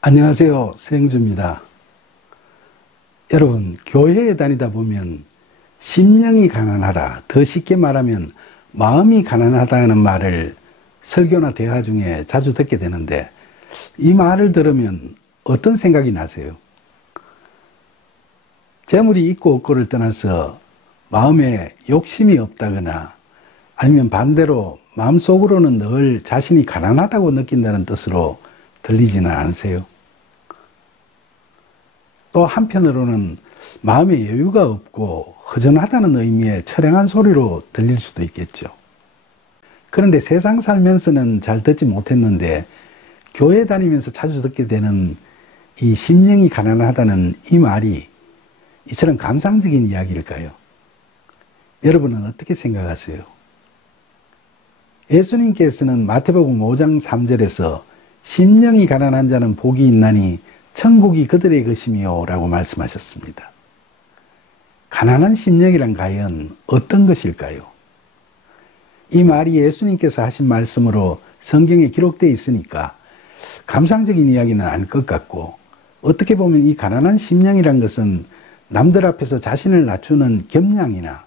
안녕하세요. 수행주입니다. 여러분, 교회에 다니다 보면 심령이 가난하다, 더 쉽게 말하면 마음이 가난하다는 말을 설교나 대화 중에 자주 듣게 되는데, 이 말을 들으면 어떤 생각이 나세요? 재물이 있고 없고를 떠나서 마음에 욕심이 없다거나 아니면 반대로 마음속으로는 늘 자신이 가난하다고 느낀다는 뜻으로 들리지는 않으세요? 또 한편으로는 마음에 여유가 없고 허전하다는 의미의 처량한 소리로 들릴 수도 있겠죠. 그런데 세상 살면서는 잘 듣지 못했는데 교회 다니면서 자주 듣게 되는 이 심령이 가난하다는 이 말이 이처럼 감상적인 이야기일까요? 여러분은 어떻게 생각하세요? 예수님께서는 마태복음 5장 3절에서 심령이 가난한 자는 복이 있나니 천국이 그들의 것이며 라고 말씀하셨습니다. 가난한 심령이란 과연 어떤 것일까요? 이 말이 예수님께서 하신 말씀으로 성경에 기록되어 있으니까 감상적인 이야기는 아닐 것 같고, 어떻게 보면 이 가난한 심령이란 것은 남들 앞에서 자신을 낮추는 겸양이나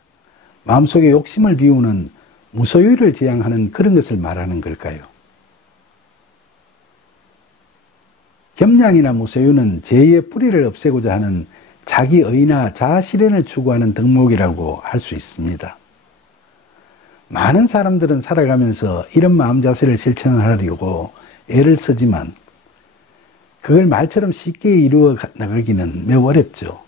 마음속에 욕심을 비우는 무소유를 지향하는 그런 것을 말하는 걸까요? 겸양이나 무소유는 죄의 뿌리를 없애고자 하는 자기의나 자아실현을 추구하는 덕목이라고 할 수 있습니다. 많은 사람들은 살아가면서 이런 마음 자세를 실천하려고 애를 쓰지만 그걸 말처럼 쉽게 이루어 나가기는 매우 어렵죠.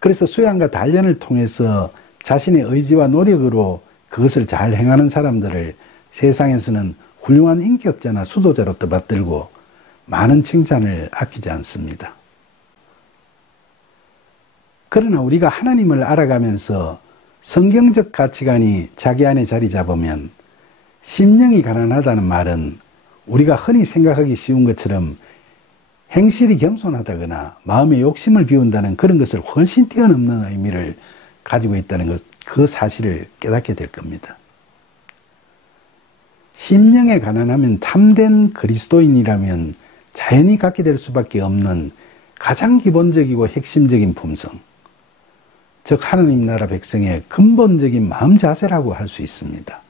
그래서 수양과 단련을 통해서 자신의 의지와 노력으로 그것을 잘 행하는 사람들을 세상에서는 훌륭한 인격자나 수도자로 떠받들고 많은 칭찬을 아끼지 않습니다. 그러나 우리가 하나님을 알아가면서 성경적 가치관이 자기 안에 자리 잡으면 심령이 가난하다는 말은 우리가 흔히 생각하기 쉬운 것처럼 행실이 겸손하다거나 마음의 욕심을 비운다는 그런 것을 훨씬 뛰어넘는 의미를 가지고 있다는 것, 그 사실을 깨닫게 될 겁니다. 심령에 가난하면 참된 그리스도인이라면 자연히 갖게 될 수밖에 없는 가장 기본적이고 핵심적인 품성, 즉 하느님 나라 백성의 근본적인 마음 자세라고 할 수 있습니다.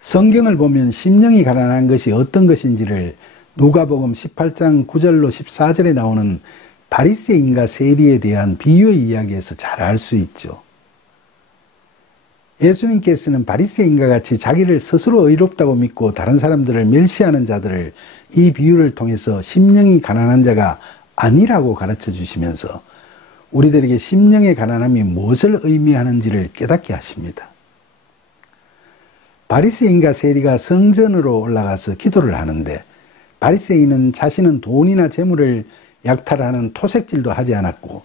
성경을 보면 심령이 가난한 것이 어떤 것인지를 누가복음 18장 9절로 14절에 나오는 바리새인과 세리에 대한 비유의 이야기에서 잘 알 수 있죠. 예수님께서는 바리새인과 같이 자기를 스스로 의롭다고 믿고 다른 사람들을 멸시하는 자들을 이 비유를 통해서 심령이 가난한 자가 아니라고 가르쳐 주시면서 우리들에게 심령의 가난함이 무엇을 의미하는지를 깨닫게 하십니다. 바리새인과 세리가 성전으로 올라가서 기도를 하는데, 바리새인은 자신은 돈이나 재물을 약탈하는 토색질도 하지 않았고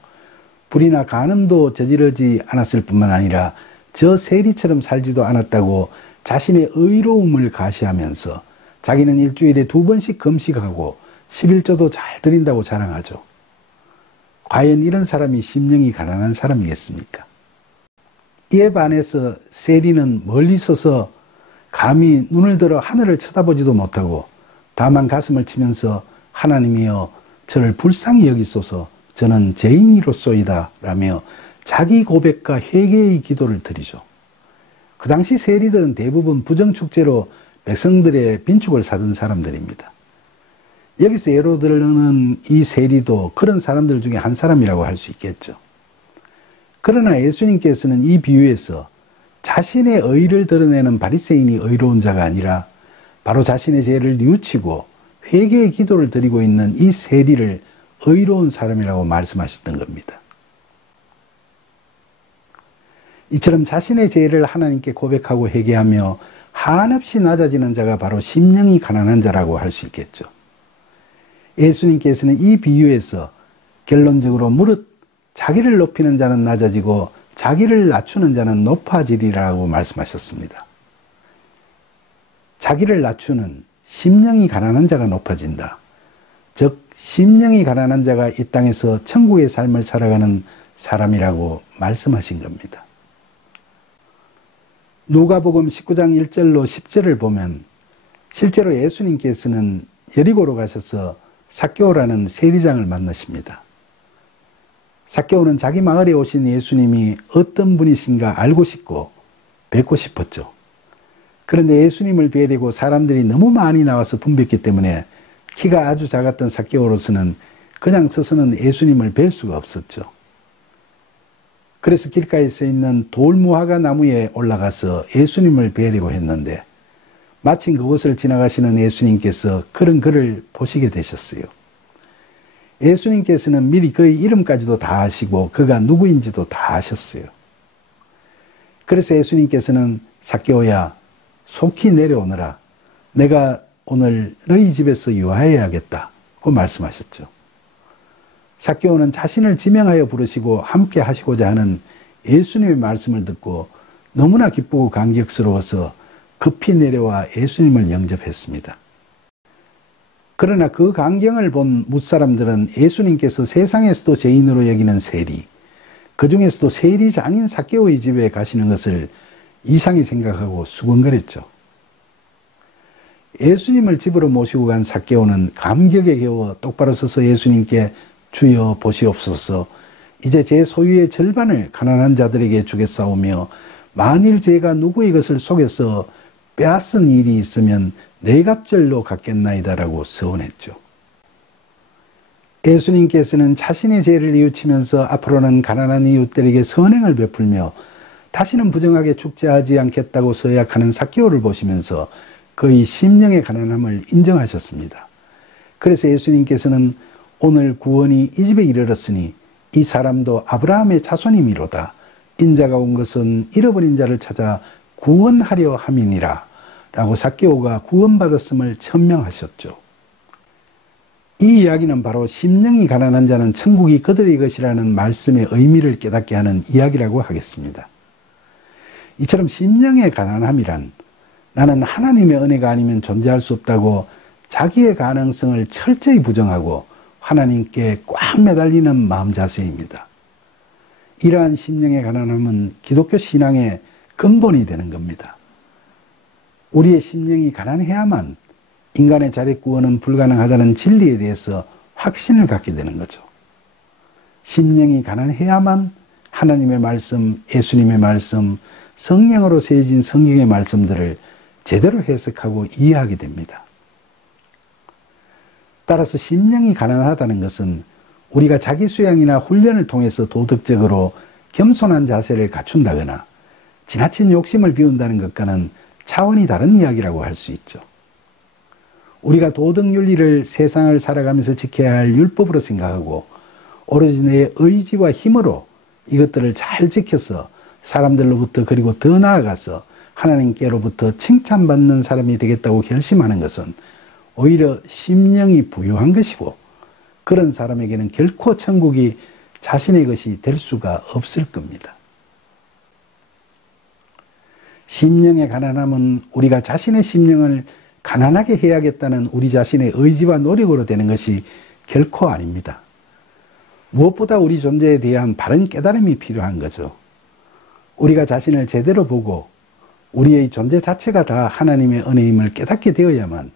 불이나 간음도 저지르지 않았을 뿐만 아니라 저 세리처럼 살지도 않았다고 자신의 의로움을 가시하면서 자기는 일주일에 2번씩 금식하고 11조도 잘 드린다고 자랑하죠. 과연 이런 사람이 심령이 가난한 사람이겠습니까? 이에 반해서 세리는 멀리 서서 감히 눈을 들어 하늘을 쳐다보지도 못하고 다만 가슴을 치면서 하나님이여 저를 불쌍히 여기소서, 저는 죄인이로소이다 라며 자기 고백과 회개의 기도를 드리죠. 그 당시 세리들은 대부분 부정축제로 백성들의 빈축을 사던 사람들입니다. 여기서 예로 들는 이 세리도 그런 사람들 중에 한 사람이라고 할 수 있겠죠. 그러나 예수님께서는 이 비유에서 자신의 의를 드러내는 바리새인이 의로운 자가 아니라 바로 자신의 죄를 뉘우치고 회개의 기도를 드리고 있는 이 세리를 의로운 사람이라고 말씀하셨던 겁니다. 이처럼 자신의 죄를 하나님께 고백하고 회개하며 한없이 낮아지는 자가 바로 심령이 가난한 자라고 할 수 있겠죠. 예수님께서는 이 비유에서 결론적으로 무릇 자기를 높이는 자는 낮아지고 자기를 낮추는 자는 높아지리라고 말씀하셨습니다. 자기를 낮추는 심령이 가난한 자가 높아진다. 즉 심령이 가난한 자가 이 땅에서 천국의 삶을 살아가는 사람이라고 말씀하신 겁니다. 누가복음 19장 1절로 10절을 보면 실제로 예수님께서는 여리고로 가셔서 삭개오라는 세리장을 만나십니다. 삭개오는 자기 마을에 오신 예수님이 어떤 분이신가 알고 싶고 뵙고 싶었죠. 그런데 예수님을 뵈려고 사람들이 너무 많이 나와서 붐볐기 때문에 키가 아주 작았던 삭개오로서는 그냥 서서는 예수님을 뵐 수가 없었죠. 그래서 길가에 서 있는 돌무화과 나무에 올라가서 예수님을 뵈려고 했는데 마침 그곳을 지나가시는 예수님께서 그런 그를 보시게 되셨어요. 예수님께서는 미리 그의 이름까지도 다 아시고 그가 누구인지도 다 아셨어요. 그래서 예수님께서는 삭개오야 속히 내려오너라. 내가 오늘 너희 집에서 유하해야겠다고 말씀하셨죠. 삭개오는 자신을 지명하여 부르시고 함께 하시고자 하는 예수님의 말씀을 듣고 너무나 기쁘고 감격스러워서 급히 내려와 예수님을 영접했습니다. 그러나 그 광경을 본 뭇사람들은 예수님께서 세상에서도 죄인으로 여기는 세리, 그 중에서도 세리장인 삭개오의 집에 가시는 것을 이상히 생각하고 수군거렸죠. 예수님을 집으로 모시고 간 삭개오는 감격에 겨워 똑바로 서서 예수님께 주여 보시옵소서, 이제 제 소유의 절반을 가난한 자들에게 주겠사오며 만일 제가 누구의 것을 속여서 빼앗은 일이 있으면 네 갑절로 갚겠나이다라고 서원했죠. 예수님께서는 자신의 죄를 뉘우치면서 앞으로는 가난한 이웃들에게 선행을 베풀며 다시는 부정하게 축제하지 않겠다고 서약하는 삭개오를 보시면서 그의 심령의 가난함을 인정하셨습니다. 그래서 예수님께서는 오늘 구원이 이 집에 이르렀으니 이 사람도 아브라함의 자손이미로다. 인자가 온 것은 잃어버린 자를 찾아 구원하려 함이니라 라고 삭개오가 구원받았음을 천명하셨죠. 이 이야기는 바로 심령이 가난한 자는 천국이 그들의 것이라는 말씀의 의미를 깨닫게 하는 이야기라고 하겠습니다. 이처럼 심령의 가난함이란 나는 하나님의 은혜가 아니면 존재할 수 없다고 자기의 가능성을 철저히 부정하고 하나님께 꽉 매달리는 마음 자세입니다. 이러한 심령의 가난함은 기독교 신앙의 근본이 되는 겁니다. 우리의 심령이 가난해야만 인간의 자력 구원은 불가능하다는 진리에 대해서 확신을 갖게 되는 거죠. 심령이 가난해야만 하나님의 말씀, 예수님의 말씀, 성령으로 세워진 성경의 말씀들을 제대로 해석하고 이해하게 됩니다. 따라서 심령이 가난하다는 것은 우리가 자기 수양이나 훈련을 통해서 도덕적으로 겸손한 자세를 갖춘다거나 지나친 욕심을 비운다는 것과는 차원이 다른 이야기라고 할 수 있죠. 우리가 도덕윤리를 세상을 살아가면서 지켜야 할 율법으로 생각하고 오로지 내 의지와 힘으로 이것들을 잘 지켜서 사람들로부터 그리고 더 나아가서 하나님께로부터 칭찬받는 사람이 되겠다고 결심하는 것은 오히려 심령이 부유한 것이고 그런 사람에게는 결코 천국이 자신의 것이 될 수가 없을 겁니다. 심령의 가난함은 우리가 자신의 심령을 가난하게 해야겠다는 우리 자신의 의지와 노력으로 되는 것이 결코 아닙니다. 무엇보다 우리 존재에 대한 바른 깨달음이 필요한 거죠. 우리가 자신을 제대로 보고 우리의 존재 자체가 다 하나님의 은혜임을 깨닫게 되어야만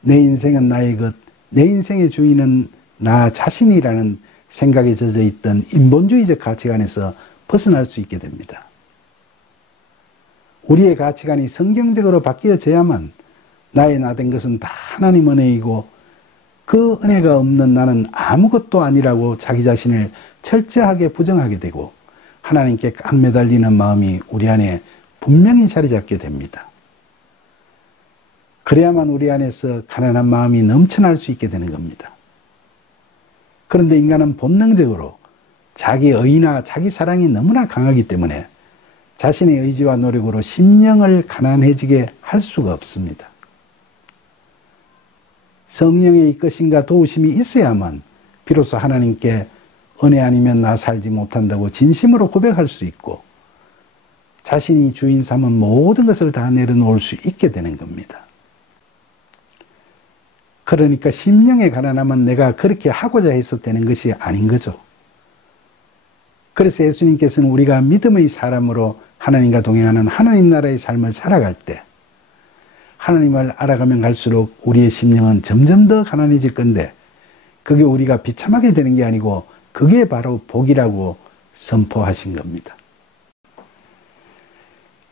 내 인생은 나의 것, 내 인생의 주인은 나 자신이라는 생각에 젖어 있던 인본주의적 가치관에서 벗어날 수 있게 됩니다. 우리의 가치관이 성경적으로 바뀌어져야만 나의 나 된 것은 다 하나님 은혜이고 그 은혜가 없는 나는 아무것도 아니라고 자기 자신을 철저하게 부정하게 되고 하나님께 꽉 매달리는 마음이 우리 안에 분명히 자리 잡게 됩니다. 그래야만 우리 안에서 가난한 마음이 넘쳐날 수 있게 되는 겁니다. 그런데 인간은 본능적으로 자기 의나 자기 사랑이 너무나 강하기 때문에 자신의 의지와 노력으로 심령을 가난해지게 할 수가 없습니다. 성령의 이끄심과 도우심이 있어야만 비로소 하나님께 은혜 아니면 나 살지 못한다고 진심으로 고백할 수 있고 자신이 주인 삼은 모든 것을 다 내려놓을 수 있게 되는 겁니다. 그러니까 심령의 가난함은 내가 그렇게 하고자 해서 되는 것이 아닌 거죠. 그래서 예수님께서는 우리가 믿음의 사람으로 하나님과 동행하는 하나님 나라의 삶을 살아갈 때 하나님을 알아가면 갈수록 우리의 심령은 점점 더 가난해질 건데 그게 우리가 비참하게 되는 게 아니고 그게 바로 복이라고 선포하신 겁니다.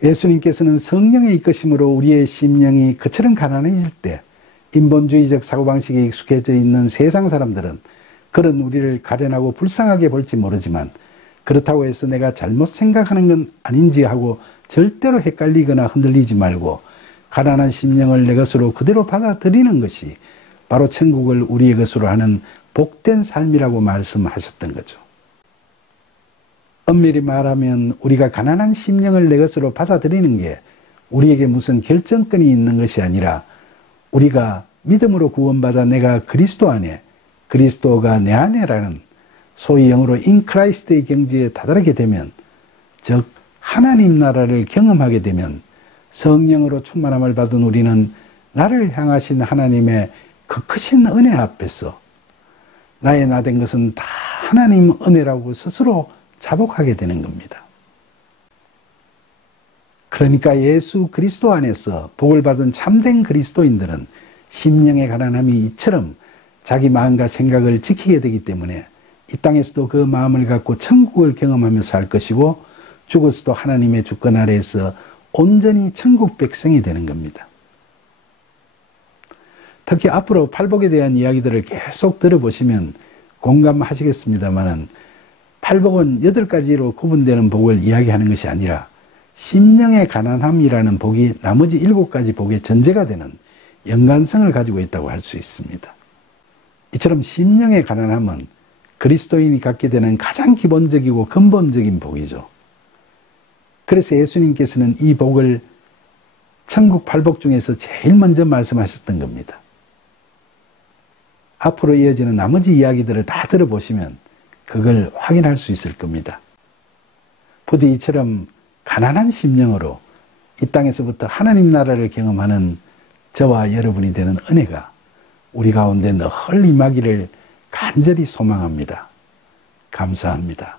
예수님께서는 성령의 이끄심으로 우리의 심령이 그처럼 가난해질 때 인본주의적 사고방식에 익숙해져 있는 세상 사람들은 그런 우리를 가련하고 불쌍하게 볼지 모르지만 그렇다고 해서 내가 잘못 생각하는 건 아닌지 하고 절대로 헷갈리거나 흔들리지 말고 가난한 심령을 내 것으로 그대로 받아들이는 것이 바로 천국을 우리의 것으로 하는 복된 삶이라고 말씀하셨던 거죠. 엄밀히 말하면 우리가 가난한 심령을 내 것으로 받아들이는 게 우리에게 무슨 결정권이 있는 것이 아니라 우리가 믿음으로 구원받아 내가 그리스도 안에, 그리스도가 내 안에라는 소위 영어로 in Christ의 경지에 다다르게 되면, 즉 하나님 나라를 경험하게 되면 성령으로 충만함을 받은 우리는 나를 향하신 하나님의 그 크신 은혜 앞에서 나의 나 된 것은 다 하나님 은혜라고 스스로 자복하게 되는 겁니다. 그러니까 예수 그리스도 안에서 복을 받은 참된 그리스도인들은 심령의 가난함이 이처럼 자기 마음과 생각을 지키게 되기 때문에 이 땅에서도 그 마음을 갖고 천국을 경험하며 살 것이고 죽어서도 하나님의 주권 아래에서 온전히 천국 백성이 되는 겁니다. 특히 앞으로 팔복에 대한 이야기들을 계속 들어보시면 공감하시겠습니다만은 팔복은 8가지로 구분되는 복을 이야기하는 것이 아니라 심령의 가난함이라는 복이 나머지 7가지 복의 전제가 되는 연관성을 가지고 있다고 할 수 있습니다. 이처럼 심령의 가난함은 그리스도인이 갖게 되는 가장 기본적이고 근본적인 복이죠. 그래서 예수님께서는 이 복을 천국 팔복 중에서 제일 먼저 말씀하셨던 겁니다. 앞으로 이어지는 나머지 이야기들을 다 들어보시면 그걸 확인할 수 있을 겁니다. 부디 이처럼 가난한 심령으로 이 땅에서부터 하나님 나라를 경험하는 저와 여러분이 되는 은혜가 우리 가운데 늘 임하기를 간절히 소망합니다. 감사합니다.